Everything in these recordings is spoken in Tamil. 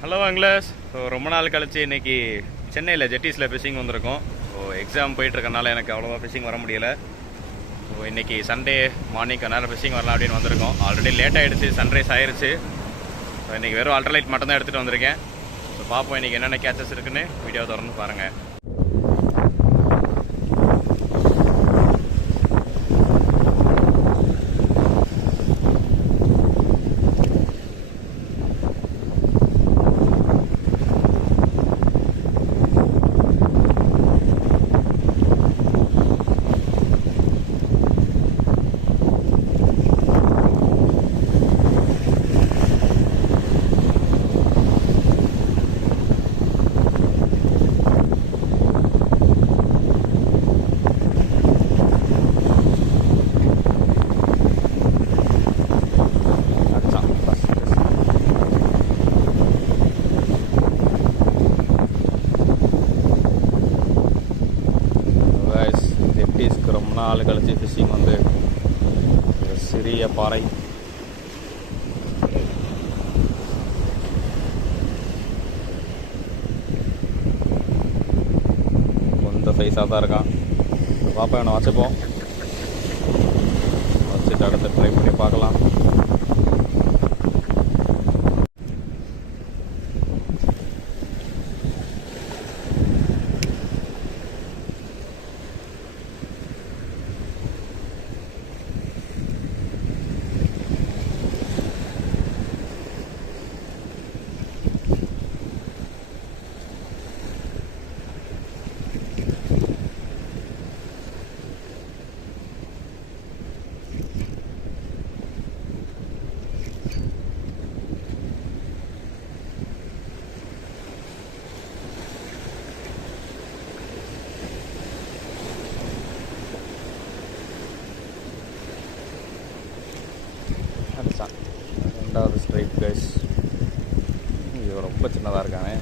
ஹலோ அங்கிலஸ் ஸோ ரொம்ப நாள் கழிச்சு இன்றைக்கி சென்னையில் ஜெட்டிஸில் ஃபிஷிங் வந்திருக்கோம். ஸோ எக்ஸாம் போயிட்டுருக்கனால எனக்கு அவ்வளோவா ஃபிஷிங் வர முடியல. ஸோ இன்னைக்கு சண்டே மார்னிங் நேரம் ஃபிஷிங் வரலாம் அப்படின்னு வந்திருக்கோம். ஆல்ரெடி லேட் ஆகிடுச்சு சன்ரைஸ் ஆயிடுச்சு ஸோ இன்றைக்கி வெறும் அல்ட்ரலைட் மட்டும்தான் எடுத்துகிட்டு வந்திருக்கேன். ஸோ பார்ப்போம் இன்றைக்கி என்னென்ன கேச்சஸ் இருக்குன்னு. வீடியோ திறந்து பாருங்கள் நாள் கழிச்சு ஃபிஷிங் வந்து ஒரு சிறிய பாறை. கொஞ்சம் சைஸாக தான் இருக்கான். பாப்பா இவனை வச்சுப்போம். வச்சுட்டு அடுத்து ட்ரை பண்ணி பார்க்கலாம். அடிச்சான் ரெண்டாவது ஸ்ட்ரைக் கைஸ் இது ரொம்ப சின்னதாக இருக்கானே.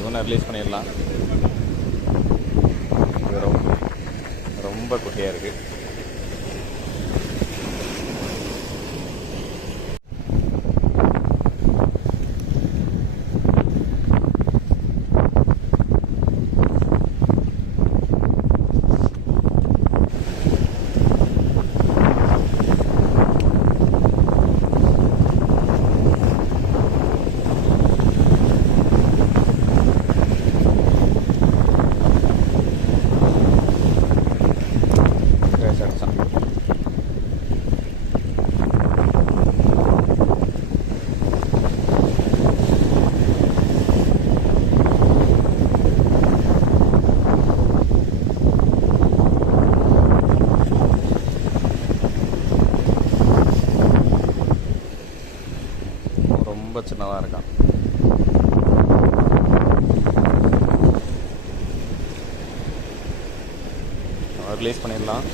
இவனை ரிலீஸ் பண்ணிடலாம். ரொம்ப ரொம்ப குட்டியாக இருக்குது கைஸ் அடிச்சான் ரொம்ப சின்னதாக இருக்கான் ரிலீஸ் பண்ணிடலாம்.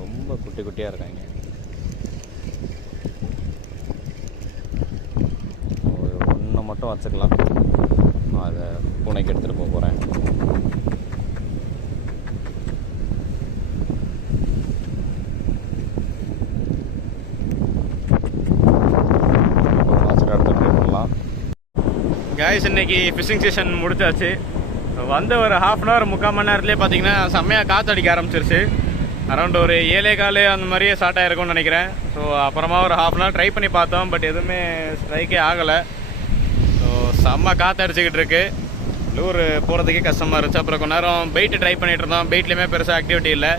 ரொம்ப குட்டி குட்டியாக இருக்காங்க. மட்டும் வச்சுக்கலாம். நான் அதை பூனைக்கு எடுத்துகிட்டு போக போகிறேன் வச்சுட்டு இன்னைக்கு ஃபிஷிங் சீசன் முடிச்சாச்சு வந்து ஒரு ஹாஃப் அன் ஹவர் முக்கால் மணி நேரத்துலேயே பார்த்தீங்கன்னா செம்மையாக காற்றடிக்க ஆரம்பிச்சிருச்சு. அரௌண்ட் ஒரு ஏழே கால் அந்த மாதிரியே ஸ்டார்ட் ஆகிருக்கும்னு நினைக்கிறேன். ஸோ அப்புறமா ஒரு ஹாஃப் அன் ஹவர் ட்ரை பண்ணி பார்த்தோம் பட் எதுவுமே ஸ்ட்ரைக்கே ஆகலை. ஸோ செம்ம காற்றடிச்சிக்கிட்டு இருக்குது இருக்கு. லூர் போகிறதுக்கே கஷ்டமாக இருந்துச்சு. அப்புறம் கொஞ்ச நேரம் பெயிட்டு ட்ரை பண்ணிகிட்டு இருந்தோம். பெயிட்லேயுமே பெருசாக ஆக்டிவிட்டி இல்லை.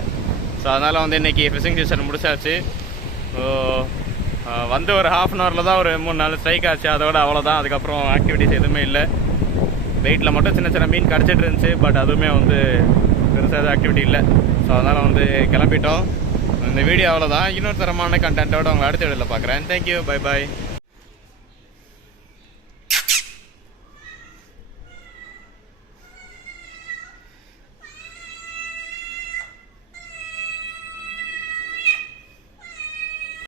ஸோ அதனால் வந்து இன்னைக்கு ஃபிஷிங் சீசன் முடிச்சாச்சு. ஸோ வந்து ஒரு ஹாஃப் அன் ஹவரில் தான் ஒரு மூணு நாள் ஸ்ட்ரைக் ஆச்சு. அதோட அவ்வளோதான் அதுக்கப்புறம் ஆக்டிவிட்டிஸ் எதுவுமே இல்லை. வெயிட்டில் மட்டும் சின்ன சின்ன மீன் கிடச்சிட்டு இருந்துச்சு பட் அதுவுமே வந்து பெருசாக எதுவும் ஆக்டிவிட்டி இல்லை. ஸோ அதனால் வந்து கிளம்பிட்டோம். இந்த வீடியோ அவ்வளோதான் இன்னொரு தரமான கண்டென்ட்டோட உங்களை அடுத்த வீடியோவில் பார்க்குறேன். Thank you bye bye